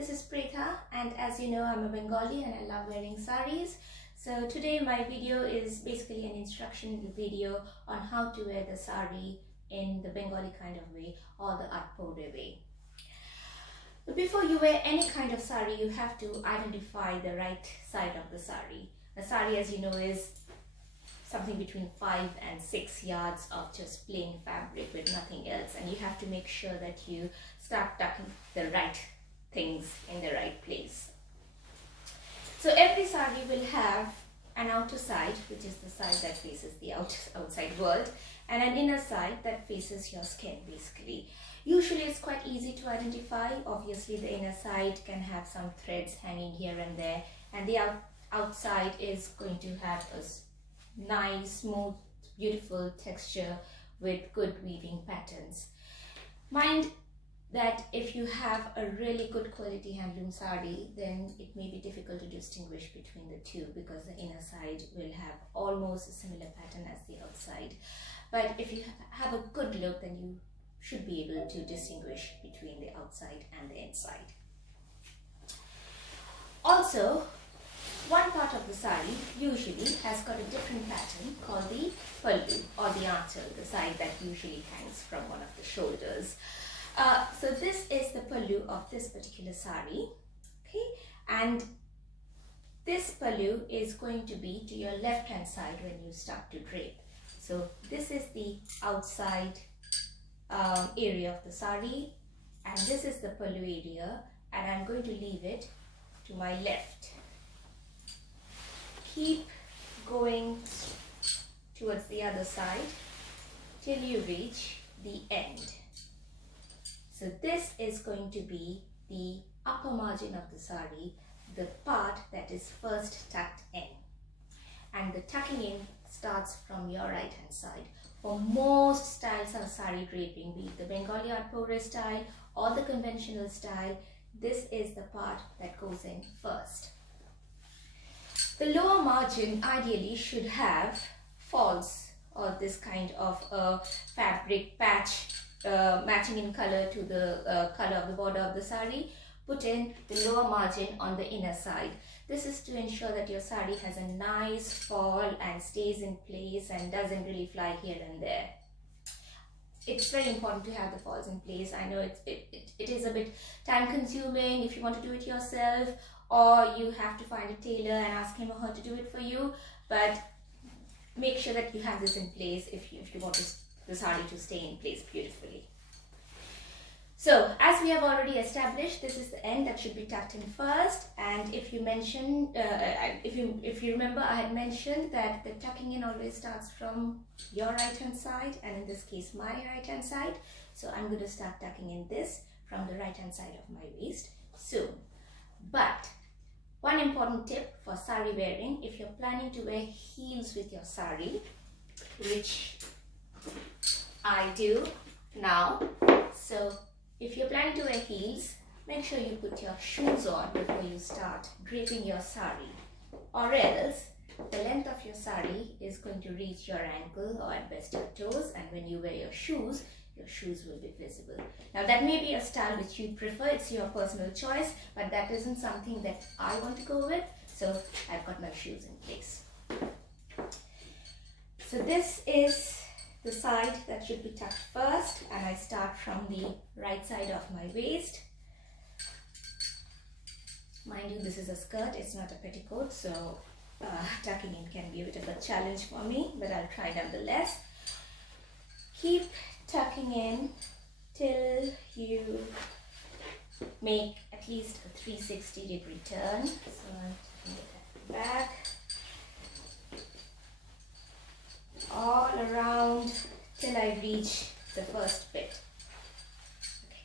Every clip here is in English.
this is Pritha, and as you know, I'm a Bengali and I love wearing saris. So today my video is basically an instruction video on how to wear the sari in the Bengali kind of way or the atpoure way. But before you wear any kind of sari, you have to identify the right side of the sari. A sari, as you know, is something between 5 and 6 yards of just plain fabric with nothing else, and you have to make sure that you start tucking the right things in the right place. So every sari will have an outer side, which is the side that faces the outside world, and an inner side that faces your skin basically. Usually it's quite easy to identify. Obviously the inner side can have some threads hanging here and there, and the outside is going to have a nice, smooth, beautiful texture with good weaving patterns. Mind that if you have a really good quality handloom sari, then it may be difficult to distinguish between the two because the inner side will have almost a similar pattern as the outside. But if you have a good look, then you should be able to distinguish between the outside and the inside. Also, one part of the sari usually has got a different pattern called the pallu or the anchal, the side that usually hangs from one of the shoulders. So this is the pallu of this particular sari, okay, and this pallu is going to be to your left hand side when you start to drape. So this is the outside area of the sari, and this is the pallu area, and I'm going to leave it to my left. Keep going towards the other side till you reach the end. So this is going to be the upper margin of the sari, the part that is first tucked in. And the tucking in starts from your right hand side. For most styles of sari draping, be it the Bengali atpoure style or the conventional style, this is the part that goes in first. The lower margin ideally should have falls or this kind of fabric patch matching in color to the color of the border of the sari. Put in the lower margin on the inner side. This is to ensure that your sari has a nice fall and stays in place and doesn't really fly here and there. It's very important to have the falls in place. I know it is a bit time consuming if you want to do it yourself, or you have to find a tailor and ask him or her to do it for you, but make sure that you have this in place if you want the sari to stay in place beautifully. So as we have already established, this is the end that should be tucked in first, and if you remember, I had mentioned that the tucking in always starts from your right hand side, and in this case my right hand side. So I'm going to start tucking in this from the right hand side of my waist soon. But one important tip for sari wearing: if you're planning to wear heels with your sari, which I do now, so if you're planning to wear heels, make sure you put your shoes on before you start draping your sari, or else the length of your sari is going to reach your ankle or at best your toes, and when you wear your shoes will be visible. Now that may be a style which you prefer, it's your personal choice, but that isn't something that I want to go with, so I've got my shoes in place. So this is the side that should be tucked first, and I start from the right side of my waist. Mind you, this is a skirt, it's not a petticoat, so tucking in can be a bit of a challenge for me, but I'll try nonetheless. Keep tucking in till you make at least a 360-degree turn. So I'm taking it back, all around till I reach the first bit. Okay.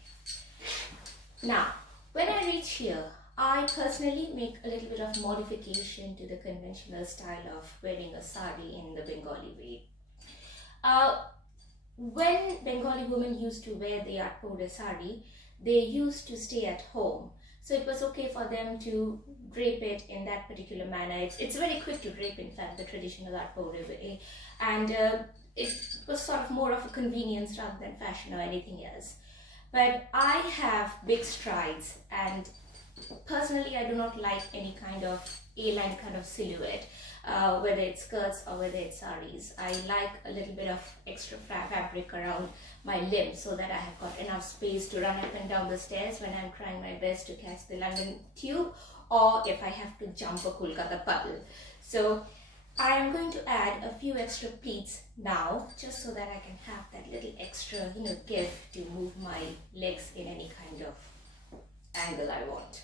Now, when I reach here, I personally make a little bit of modification to the conventional style of wearing a sari in the Bengali way. When Bengali women used to wear the atpoure sari, they used to stay at home. So it was okay for them to drape it in that particular manner. It's very quick to drape, in fact, the traditional atpoure way. And it was sort of more of a convenience rather than fashion or anything else. But I have big strides, and personally, I do not like any kind of A-line kind of silhouette, whether it's skirts or whether it's sarees. I like a little bit of extra fabric around my limbs so that I have got enough space to run up and down the stairs when I'm trying my best to catch the London tube, or if I have to jump a Kolkata puddle. So I am going to add a few extra pleats now, just so that I can have that little extra, give to move my legs in any kind of angle I want.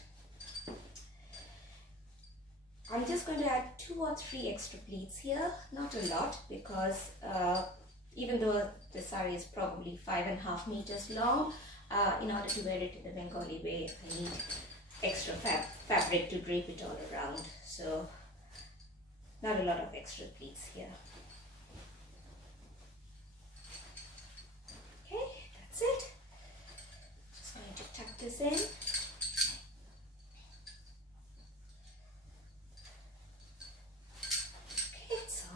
I'm just going to add 2 or 3 extra pleats here, not a lot, because even though the saree is probably 5.5 meters long, in order to wear it in the Bengali way, I need extra fabric to drape it all around. So not a lot of extra pleats here. Okay, that's it. Just going to tuck this in.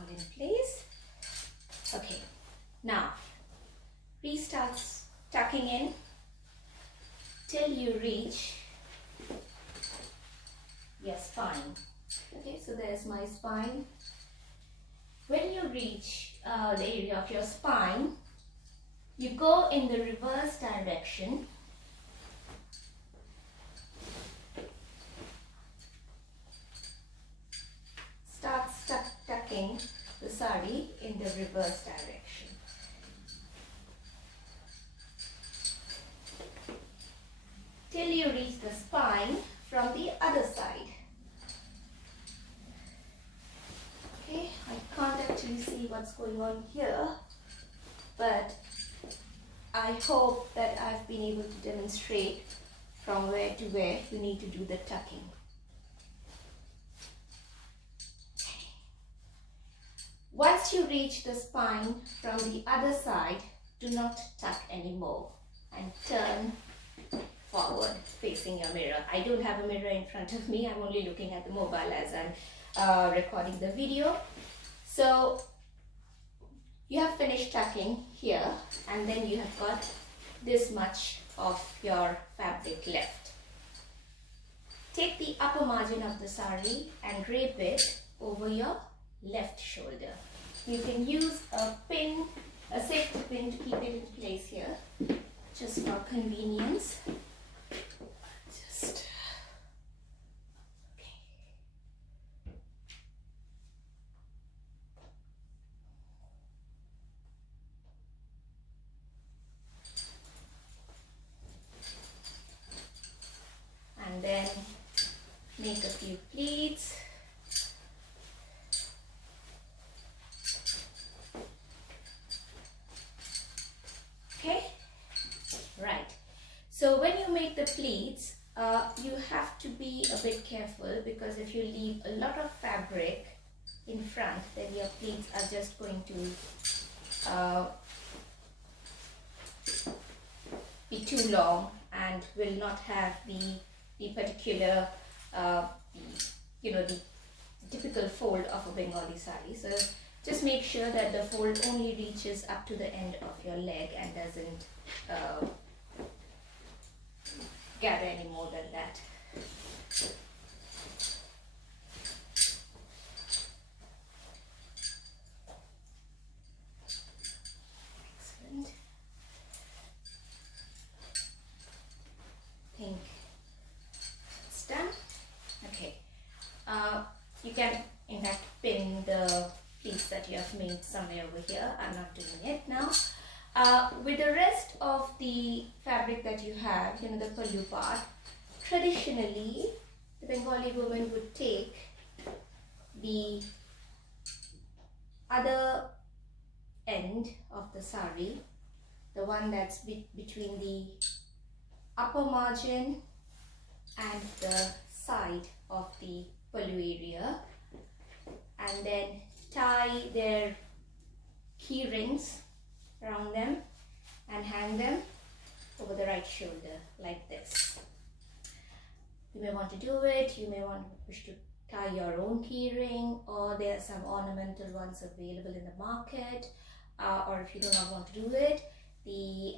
In place. Okay, now restart tucking in till you reach your spine. Okay, so there's my spine. When you reach the area of your spine, you go in the reverse direction. Start tucking the saree in the reverse direction. Till you reach the spine from the other side. Okay, I can't actually see what's going on here, but I hope that I've been able to demonstrate from where to where you need to do the tucking. Once you reach the spine from the other side, do not tuck anymore and turn forward facing your mirror. I don't have a mirror in front of me. I'm only looking at the mobile as I'm recording the video. So you have finished tucking here, and then you have got this much of your fabric left. Take the upper margin of the saree and drape it over your left shoulder. You can use a pin, a safety pin, to keep it in place here, just for convenience. Just okay. And then make a few pleats. So when you make the pleats, you have to be a bit careful, because if you leave a lot of fabric in front, then your pleats are just going to be too long and will not have the particular, the typical fold of a Bengali saree. So just make sure that the fold only reaches up to the end of your leg and doesn't gather any more than that. Excellent. I think it's done. Okay. You can in fact pin the piece that you have made somewhere over here. I'm not doing it now. With the rest of the fabric that you have, the pallu part, traditionally the Bengali woman would take the other end of the saree, the one that's between the upper margin and the side of the pallu area, and then tie their key rings around them and hang them over the right shoulder like this. You may want to do it, you may wish to tie your own key ring, or there are some ornamental ones available in the market, or if you do not want to do it, the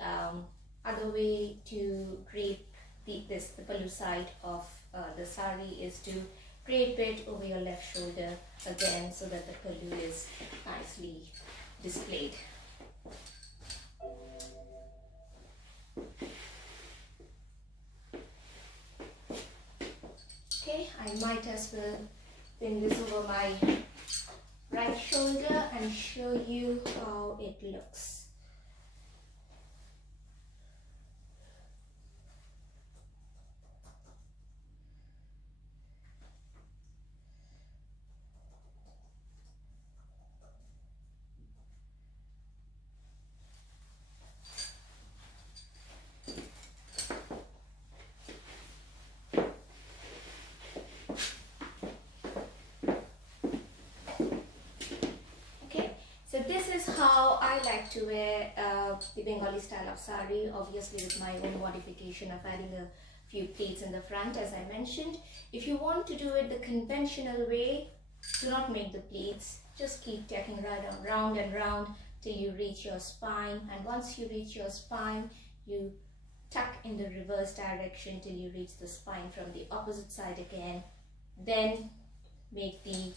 other way to drape the pallu side of the sari is to drape it over your left shoulder again, so that the pallu is nicely displayed. Okay, I might as well pin this over my right shoulder and show you how it looks. So this is how I like to wear the Bengali style of sari, obviously with my own modification of adding a few pleats in the front, as I mentioned. If you want to do it the conventional way, do not make the pleats, just keep tacking round and round till you reach your spine, and once you reach your spine, you tuck in the reverse direction till you reach the spine from the opposite side again. Then make the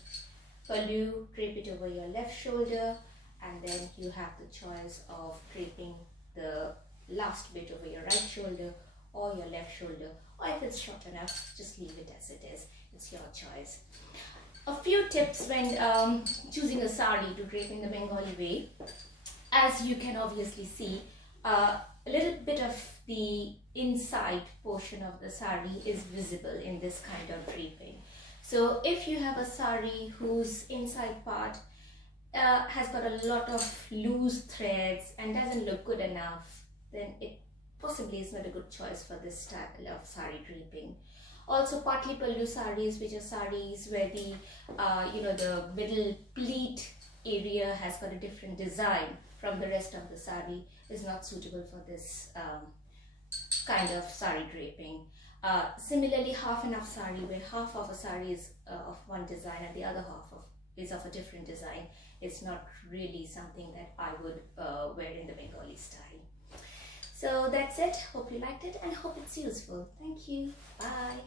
pallu, drape it over your left shoulder, and then you have the choice of draping the last bit over your right shoulder or your left shoulder, or if it's short enough, just leave it as it is. It's your choice. A few tips when choosing a sari to drape in the Bengali way. As you can obviously see, a little bit of the inside portion of the sari is visible in this kind of draping. So if you have a sari whose inside part has got a lot of loose threads and doesn't look good enough, then it possibly is not a good choice for this style of sari draping. Also, partly pallu saris, which are saris where the the middle pleat area has got a different design from the rest of the sari, is not suitable for this kind of sari draping. Similarly, half enough sari, where half of a sari is of one design and the other half is of a different design, is not really something that I would wear in the Bengali style. So that's it. Hope you liked it and hope it's useful. Thank you. Bye.